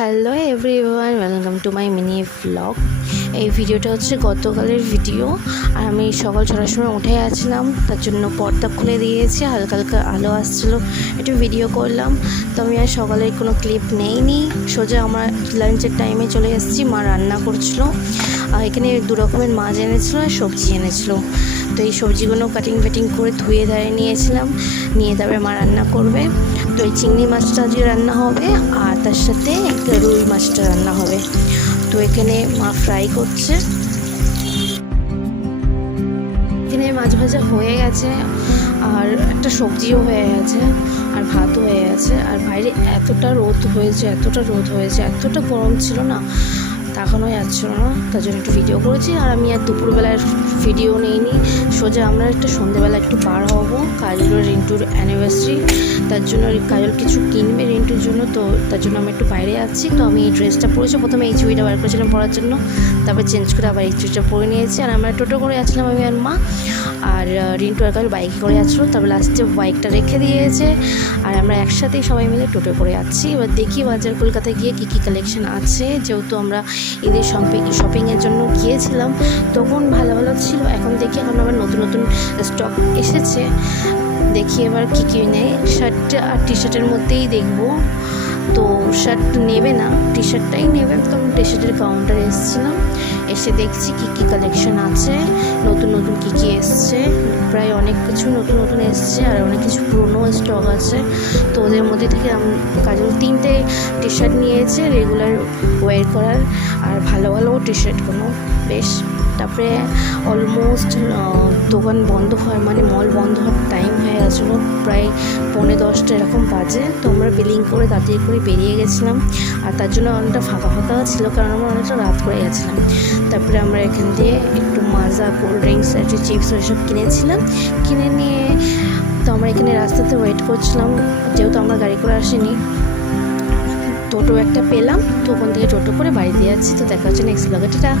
Hello everyone, welcome to my mini blog. এই ভিডিওটা হচ্ছে গতকালের ভিডিও। আর আমি সকাল 6টার সময় উঠে আসছিলাম, তার জন্য পর্দা খুলে দিয়েছি, হালকা হালকা আলো আসছিলো, একটু ভিডিও করলাম। তো আমি আর সকালে কোনো ক্লিপ নেইনি, সোজা আমার লাঞ্চের টাইমে চলে এসেছি। মা রান্না করছিলো, এখানে 2 রকমের মাছ এনেছিলো আর সবজি এনেছিলো। তো এই সবজিগুলো কাটিং করে ধুয়ে ধারে নিয়েছিলাম, নিয়ে তারপরে মা রান্না করবে। তো এই চিংড়ি মাছটা আজকে রান্না হবে, আর তার সাথে একটা রুই মাছটা রান্না হবে। তো এখানে মা ফ্রাই করছে। এখানে মাছ ভাজা হয়ে গেছে, আর একটা সবজিও হয়ে গেছে, আর ভাতও হয়ে গেছে। আর বাইরে এতটা রোদ হয়েছে, এতটা গরম ছিল না, তাকানো যাচ্ছিলো না, তার জন্য একটু ভিডিও করেছি। আর আমি আর দুপুরবেলার ভিডিও নিইনি, সোজা আমরা একটা সন্ধ্যেবেলা একটু পার হব। কাজল রিন্টুর অ্যানিভার্সারি, তার জন্য কাজল কিছু কিনবে রিন্টুর জন্য, তো তার জন্য আমি একটু বাইরে যাচ্ছি। তো আমি এই ড্রেসটা পরেছি, প্রথমে এই ছবিটা বার করেছিলাম পরার জন্য, তারপর চেঞ্জ করে আবার এই ছবিটা পরে নিয়েছি। আর আমরা টোটো করে যাচ্ছিলাম, আমি আর মা, আর রিন্টু আর কাজল বাইকে করে যাচ্ছিলো। তারপর লাস্টে বাইকটা রেখে দিয়েছে, আর আমরা একসাথেই সবাই মিলে টোটো করে যাচ্ছি। এবার দেখি বাজার কলকাতায় গিয়ে কী কালেকশন আছে, যেহেতু আমরা ঈদের শপিংয়ের জন্য গিয়েছিলাম, তখন ভালো ছিল। এখন দেখি এখন আবার নতুন স্টক এসেছে, দেখি এবার কী নেই। শার্ট আর টি শার্টের মধ্যেই দেখবো। তো শার্ট নেবে না, টি শার্টটাই নেবে। তো টি শার্টের কাউন্টারে এসেছিলাম, এসে দেখছি কী কালেকশন আছে, নতুন কী এসছে। প্রায় অনেক কিছু নতুন এসছে, আর অনেক কিছু পুরনো স্টক আছে। তো ওদের মধ্যে থেকে কাজল 3টে টি শার্ট নিয়েছে রেগুলার ওয়্যার করার, আর ভালো টি শার্টগুলো বেশ। তারপরে অলমোস্ট দোকান বন্ধ হয়, মানে মল বন্ধ হওয়ার টাইম হয়ে গেছিলো, প্রায় 9:45 এরকম বাজে। তো আমরা বিলিং করে তাড়াতাড়ি করে বেরিয়ে গেছিলাম, আর তার জন্য অনেকটা ফাঁকা ছিল, কারণ আমরা অনেকটা রাত করে গেছিলাম। তারপরে আমরা এখান দিয়ে একটু মাজা, কোল্ড ড্রিঙ্কস, একটু চিপস ওইসব কিনেছিলাম। কিনে নিয়ে তো আমরা এখানে রাস্তাতে ওয়েট করছিলাম, যেহেতু আমরা গাড়ি করে আসিনি। টোটো একটা পেলাম, তো ওখান থেকে টোটো করে বাড়িতে যাচ্ছি। তো দেখা হচ্ছে নেক্সট ব্লগে, টাটা।